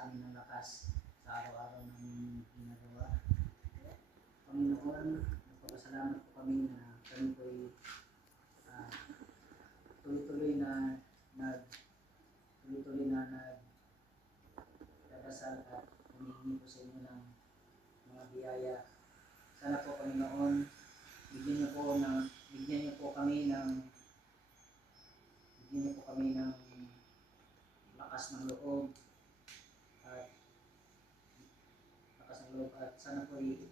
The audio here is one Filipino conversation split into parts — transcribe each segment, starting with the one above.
sa amin ng lakas sa araw-araw ng ginagawa. Panginoon, nagpapasalamat po kami na kami po'y tuloy-tuloy na nagdadasal at humihingi po sa inyo ng mga biyaya. Sana po, Panginoon, bigyan niyo po kami ng lakas ng loob at sana po ito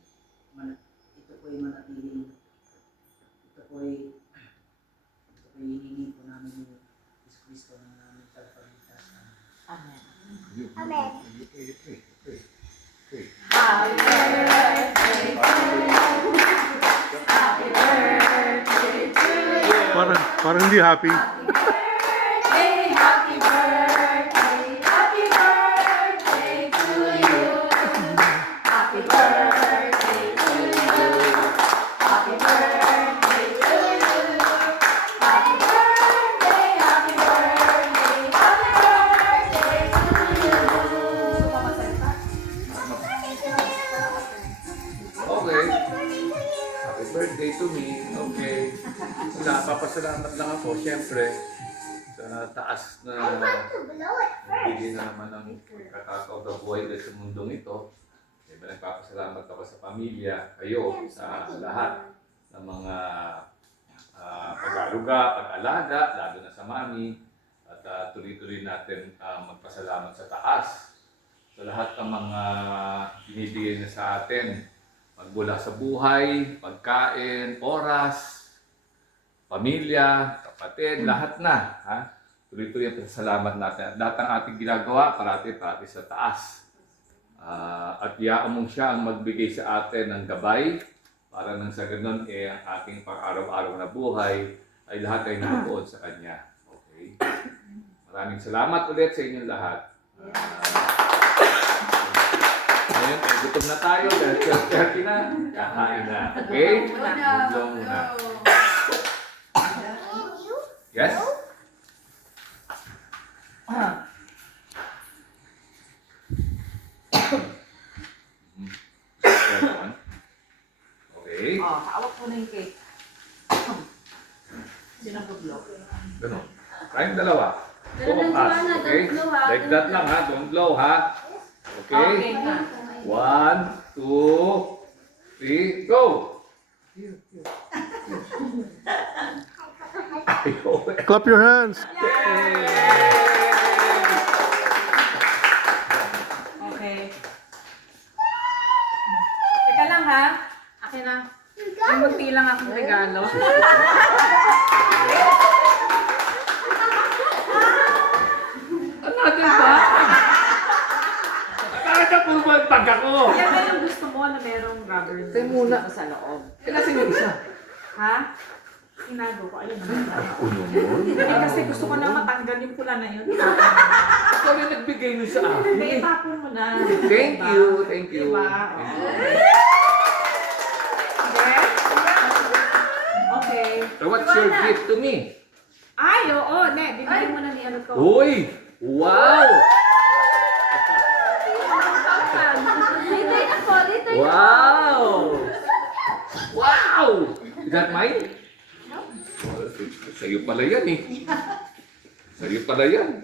po hihingi po namin ni Jesus Cristo na aming tagapagligtas. Amen. Amen. Happy birthday to you. Happy birthday to you. Parang hindi happy. Happy birthday, happy birthday to you. Happy birthday to you. Happy birthday to you. Happy birthday, happy birthday, happy birthday to you. Okay. Happy birthday to me. Okay. Napapasalamat lang ako, syempre, sa taas na bigyan na naman ng pagkakataon na buhay dahil sa mundong ito. Siyempre, nagpapasalamat ako sa pamilya, kayo, sa lahat ng mga pag-aluga, pag-alaga, lalo na sa mami. At tuloy-tuloy natin magpasalamat sa taas sa lahat ng mga binibigay na sa atin. Magmula sa buhay, pagkain, oras, pamilya, kapatid, lahat na. Ha? Tuloy-tuloy ang pasalamat natin. At lahat ng ating ginagawa, parati sa taas. At iyaan mong siya ang magbigay sa atin ng gabay para nang sa ganun, ang ating pang-araw-araw na buhay ay lahat ay nabuon sa Kanya. Okay? Maraming salamat ulit sa inyong lahat. Ngayon, gutom na tayo dahil 12:30 na. Kakain na. Okay? Gutom muna. Yes? Okay. Hawak mo na yung cake. Sinabuglo. Ganun. Tayong dalawa. Okay? Like that lang ha. Don't blow ha. Okay? Okay na. 1, 2, 3, go! Clap your hands. Okay. Teka lang ha. Akin na. May munti lang akong regalo. Ano natin ba? Akala ko ba ang pag ako? Yan ba yung gusto mo na merong rubber Tayo muna. sa loob? Kasi yung isa. Ha? Tinago ko. Ayun naman. Uno mo? Kasi gusto ko na matanggal yung pula na yun. Ikaw yung nagbigay nun sa akin. May itapon mo na. Thank you. Thank you. Diba? Okay. So what's your gift to me? Ay, oo. Ne, bibigyan mo na ni ano ko. Uy! Wow! Wow! Wow! Is that mine? No. Sa'yo pala yan eh. Sa'yo pala yan.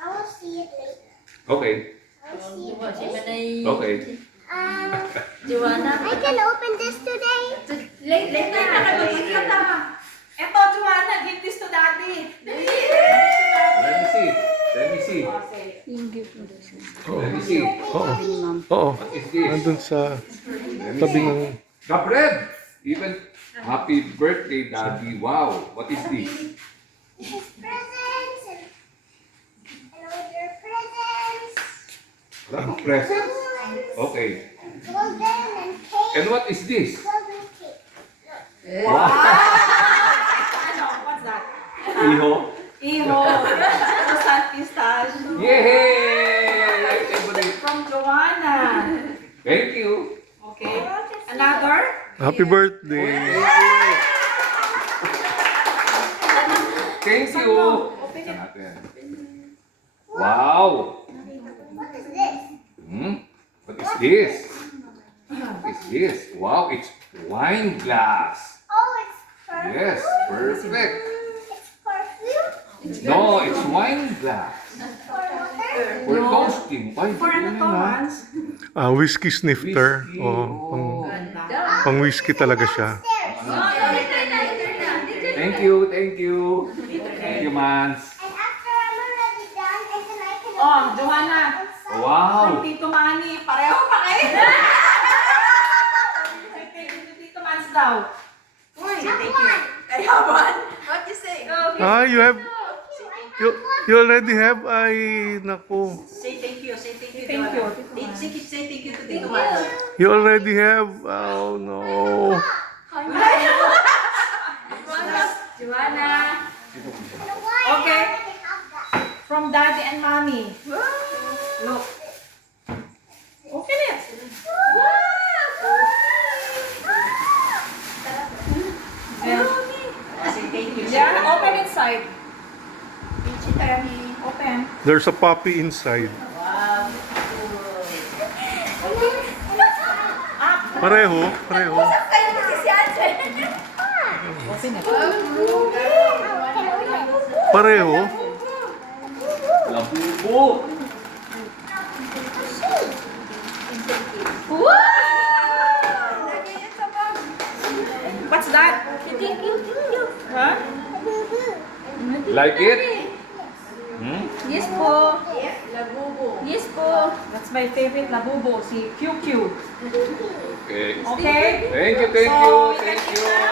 I will see it later. Okay. I will see it Si later. Manay Okay. Joanna. I can open this today. Late na Ito, Eto, Joanna, give this to daddy. Let me see. Let me see. Let me see. Oo. What is this? Nandun sa tabi ng... The bread! Even happy birthday, Daddy. Wow. What is this? This is presents and order presents. Ano present? Okay. Golden and cake. And what is this? Golden cake. Wow. Ano, what's that? Iho. Iho. Croissant pistachio. Yay! My favorite. From Joanna. Thank you. Okay. Another? Happy birthday! Thank you. Open it. Wow. What is this? What is this? Wow, it's wine glass. Oh, it's perfume. Yes, perfect. It's perfume. No, it's wine glass. For water. For toasting. Why? For ano to, Hans? Whiskey snifter. Whiskey. Oh, pang whiskey talaga siya. Thank you, thank you. Thank you, Mans. And after I'm already done, and then I can Oh, open Joanna. inside. Wow. Tito Manny, pareho pa kayo. Tito Mans daw. Uy, Not one. Kayaban? What you say? You have, you already have, ay, naku. Say thank you, say thank you. Thank you. Say thank you to Tito Mans. You already have, oh no. Joanna. And why Okay. I already have that? From Daddy and Mommy. Look. Open it. Yeah. Say thank you. Yeah, open inside. Open. There's a puppy inside. Wow. Pareho, pareho. Pareho. Labubo. What's that? Huh? Like it? Hmm? Yes po. Yes po. That's my favorite labubo, si QQ. Okay. Okay? Thank you, thank So, you, you thank can you. eat na?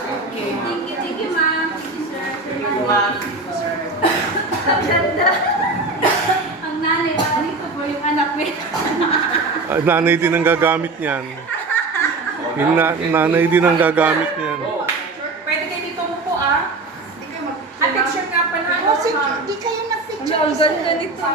Thank you, thank you. Thank you, ma'am. Thank you, sir. Thank you, ma'am. Thank you, sir. Ang ganda. Ang nanay, nanay ko po yung anak ko. Nanay din ang gagamit niyan. Yung nanay din ang gagamit niyan. Pwede kayo dito po ah. At picture nga pa na. Di kayo Ano, nag-picture. ang ganda nito.